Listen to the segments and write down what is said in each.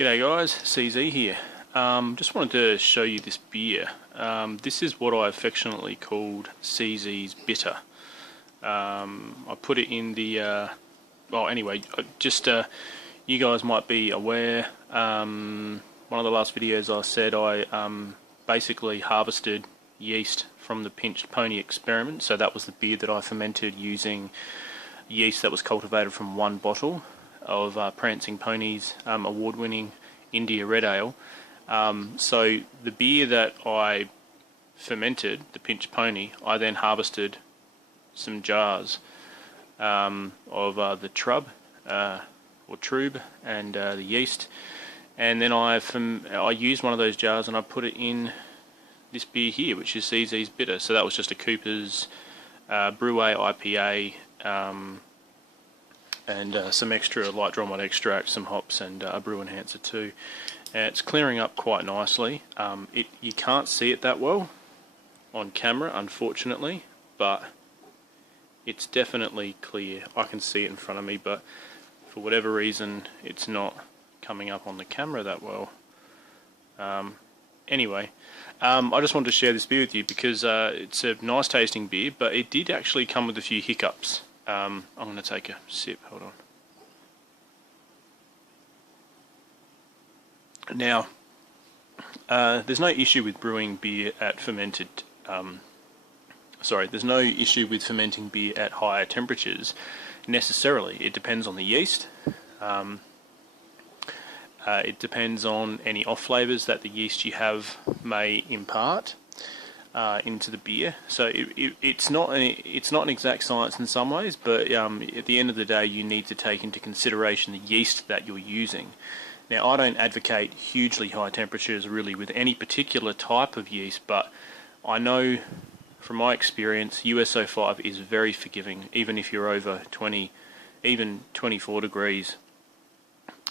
G'day guys, CZ here. Just wanted to show you this beer. This is what I affectionately called CZ's Bitter. I put it in the, well anyway, just you guys might be aware, one of the last videos I said I basically harvested yeast from the Pinched Pony experiment. So that was the beer that I fermented using yeast that was cultivated from one bottle of Prancing Pony's award-winning India Red Ale. So the beer that I fermented, the Pinched Pony, I then harvested some jars of the trub or trube and the yeast, and then I used one of those jars and I put it in this beer here, which is CZ's Bitter. So that was just a Cooper's Brewer IPA, and some extra light dry malt extract, some hops, and a brew enhancer too. And it's clearing up quite nicely. You can't see it that well on camera, unfortunately, but it's definitely clear. I can see it in front of me, but for whatever reason it's not coming up on the camera that well. Anyway, I just wanted to share this beer with you because it's a nice tasting beer, but it did actually come with a few hiccups. I'm going to take a sip, hold on. Now, there's no issue with brewing beer at fermented, there's no issue with fermenting beer at higher temperatures necessarily. It depends on the yeast. It depends on any off flavours that the yeast you have may impart into the beer. So it's not an exact science in some ways, but at the end of the day you need to take into consideration the yeast that you're using. Now, I don't advocate hugely high temperatures really with any particular type of yeast, but I know from my experience US-05 is very forgiving, even if you're over 20, even 24 degrees,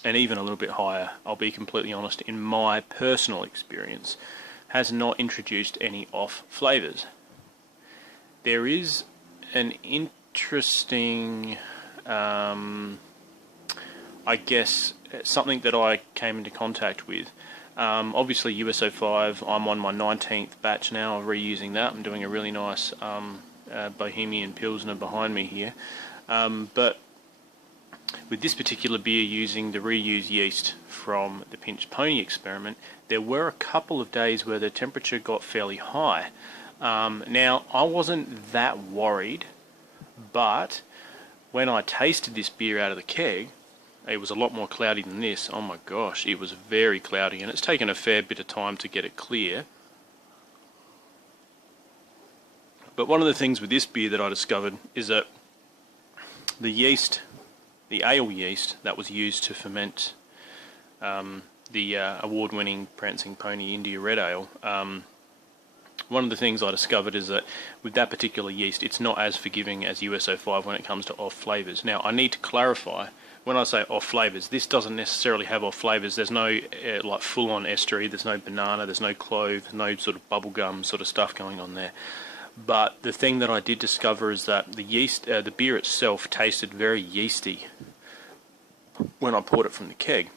and even a little bit higher. I'll be completely honest, in my personal experience, has not introduced any off flavours. There is an interesting, I guess, something that I came into contact with. Obviously US-05, I'm on my 19th batch now of reusing that. I'm doing a really nice Bohemian Pilsner behind me here. But with this particular beer using the reused yeast from the Pinched Pony experiment, there were a couple of days where the temperature got fairly high. Now, I wasn't that worried, but when I tasted this beer out of the keg, it was a lot more cloudy than this. Oh my gosh, it was very cloudy, and it's taken a fair bit of time to get it clear. But one of the things with this beer that I discovered is that the yeast, the ale yeast that was used to ferment the award-winning Prancing Pony India Red Ale, one of the things I discovered is that with that particular yeast, it's not as forgiving as US-05 when it comes to off flavours. Now, I need to clarify, when I say off flavours, this doesn't necessarily have off flavours. There's no like full-on estery, there's no banana, there's no clove, there's no sort of bubblegum sort of stuff going on there. But the thing that I did discover is that the yeast, the beer itself tasted very yeasty when I poured it from the keg.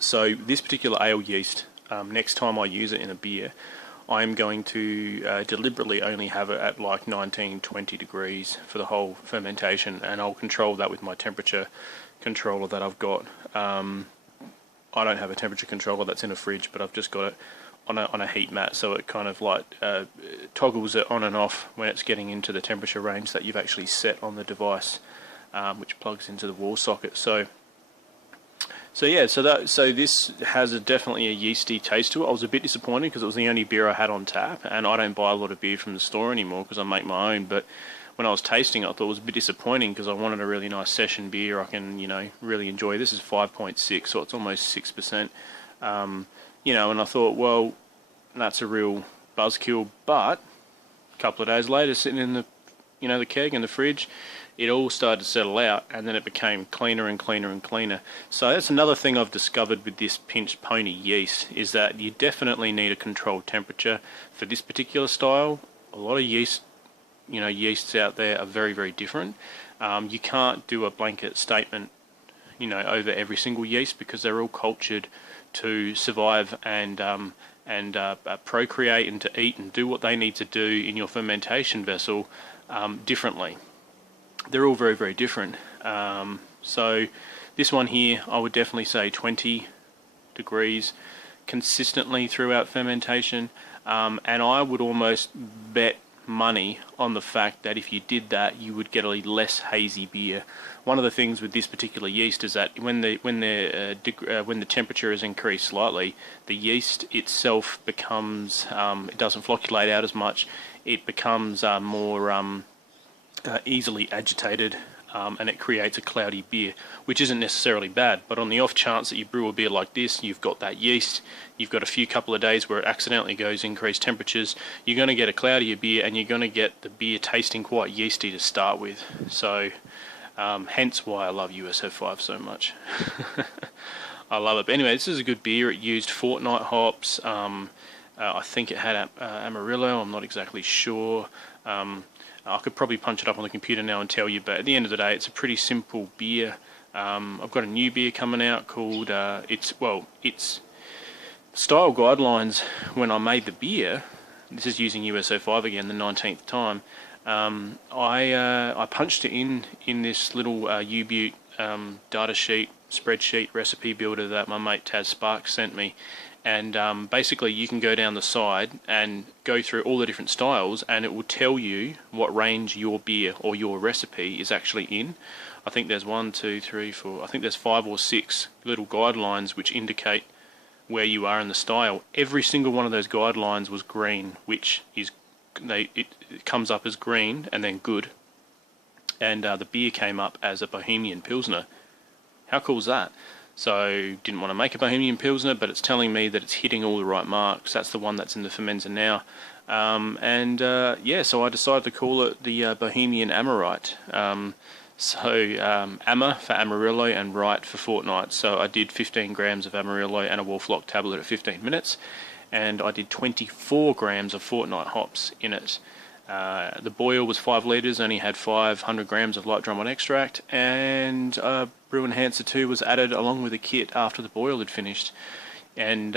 So this particular ale yeast, next time I use it in a beer, I'm going to deliberately only have it at like 19-20 degrees for the whole fermentation, and I'll control that with my temperature controller that I've got. I don't have a temperature controller that's in a fridge, but I've just got it on a heat mat, so it kind of like toggles it on and off when it's getting into the temperature range that you've actually set on the device, which plugs into the wall socket. So yeah, so this has definitely a yeasty taste to it. I was a bit disappointed because it was the only beer I had on tap, and I don't buy a lot of beer from the store anymore because I make my own. But when I was tasting it, I thought it was a bit disappointing because I wanted a really nice session beer I can, you know, really enjoy. This is 5.6, so it's almost 6%. You know, and I thought, well, that's a real buzzkill. But a couple of days later, sitting in the, you know, the keg in the fridge, it all started to settle out, and then it became cleaner and cleaner and cleaner. So that's another thing I've discovered with this Pinched Pony yeast, is that you definitely need a controlled temperature for this particular style. A lot of yeast, you know, yeasts out there are very, very different. You can't do a blanket statement, over every single yeast, because they're all cultured to survive and procreate and to eat and do what they need to do in your fermentation vessel differently. They're all very, very different. So this one here, I would definitely say 20 degrees consistently throughout fermentation, and I would almost bet money on the fact that if you did that, you would get a less hazy beer. One of the things with this particular yeast is that when the temperature is increased slightly, the yeast itself becomes it doesn't flocculate out as much. It becomes more easily agitated. And it creates a cloudy beer, which isn't necessarily bad. But on the off chance that you brew a beer like this, you've got that yeast, you've got a couple of days where it accidentally goes increased temperatures, you're going to get a cloudier beer, and you're going to get the beer tasting quite yeasty to start with. So hence why I love USF5 so much. I love it. But anyway, this is a good beer. It used Fortnight hops. I think it had Amarillo. I'm not exactly sure. I could probably punch it up on the computer now and tell you, but at the end of the day, it's a pretty simple beer. I've got a new beer coming out called, it's style guidelines when I made the beer. This is using USO5 again, the 19th time. I punched it in this little U-Butte data sheet, spreadsheet, recipe builder that my mate Taz Sparks sent me. And basically you can go down the side and go through all the different styles, and it will tell you what range your beer or your recipe is actually in. I think there's 1, 2, 3, 4, I think there's 5 or 6 little guidelines which indicate where you are in the style. Every single one of those guidelines was green, which is it comes up as green and then good. And the beer came up as a Bohemian Pilsner. How cool is that? So didn't want to make a Bohemian Pilsner, but it's telling me that it's hitting all the right marks. That's the one that's in the fermenter now. Yeah, so I decided to call it the Bohemian Amorite. Ammer for Amarillo and Right for Fortnight. So I did 15 grams of Amarillo and a Wolflock tablet at 15 minutes, and I did 24 grams of Fortnight hops in it. The boil was 5 litres, only had 500 grams of light drum on extract, and Brew Enhancer 2 was added along with the kit after the boil had finished. And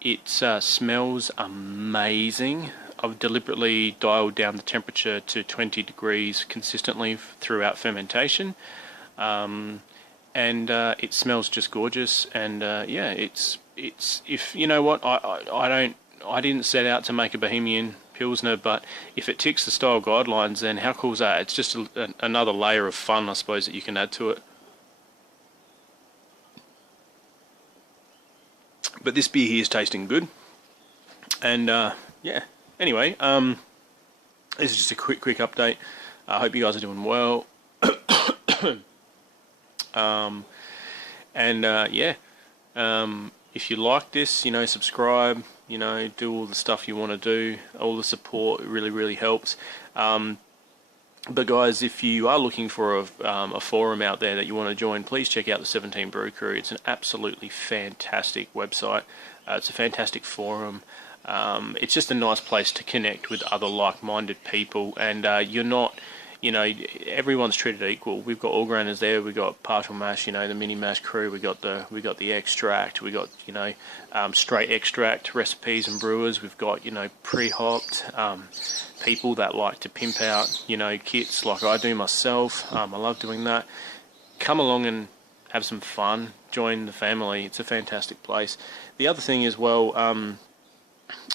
it smells amazing. I've deliberately dialed down the temperature to 20 degrees consistently throughout fermentation, and it smells just gorgeous. And yeah, it's if you know what, I didn't set out to make a Bohemian Pilsner, but if it ticks the style guidelines, then how cool is that? It's just another layer of fun, I suppose, that you can add to it. But this beer here is tasting good, and yeah. Anyway, this is just a quick update. I hope you guys are doing well. Yeah. If you like this, subscribe. Do all the stuff you want to do. All the support really helps. But guys, if you are looking for a forum out there that you want to join, please check out the 17 Brew Crew. It's an absolutely fantastic website. It's a fantastic forum. It's just a nice place to connect with other like-minded people, and you're not, everyone's treated equal. We've got all grainers there. We've got partial mash, the mini mash crew. We got the extract. We got straight extract recipes and brewers. We've got pre-hopped people that like to pimp out kits like I do myself. I love doing that. Come along and have some fun. Join the family. It's a fantastic place. The other thing is,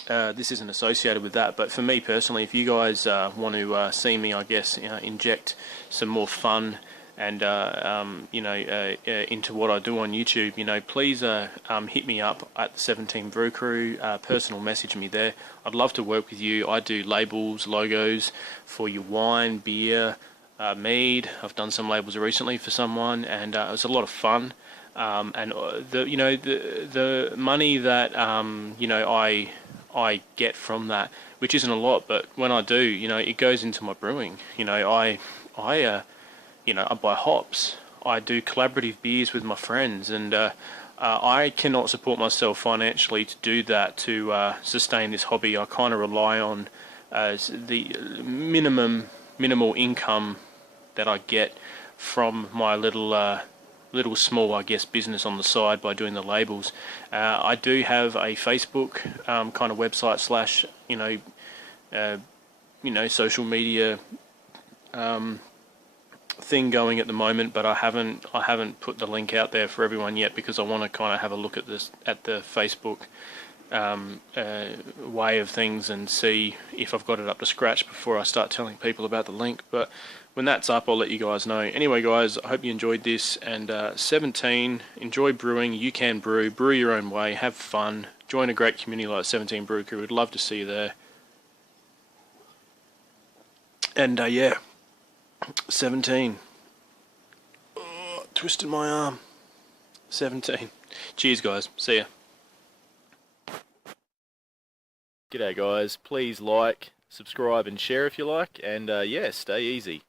this isn't associated with that, but for me personally, if you guys want to see me, I guess, inject some more fun and into what I do on YouTube, please hit me up at the 17 Brew Crew. Personal message me there. I'd love to work with you. I do labels, logos for your wine, beer, mead. I've done some labels recently for someone, and it was a lot of fun. And the money that I get from that, which isn't a lot, but when I do, it goes into my brewing. I buy hops. I do collaborative beers with my friends, and I cannot support myself financially to do that, to sustain this hobby. I kind of rely on the minimal income that I get from my little little small, I guess, business on the side by doing the labels. I do have a Facebook kind of website slash, social media thing going at the moment, but I haven't put the link out there for everyone yet, because I want to kind of have a look at the Facebook way of things and see if I've got it up to scratch before I start telling people about the link. But when that's up, I'll let you guys know. Anyway, guys, I hope you enjoyed this. And 17, enjoy brewing. You can brew your own way, have fun, join a great community like 17 Brew Crew. We'd love to see you there. And yeah, 17. Oh, twisted my arm. 17. Cheers, guys. See ya. G'day, guys. Please like, subscribe, and share if you like. And yeah, stay easy.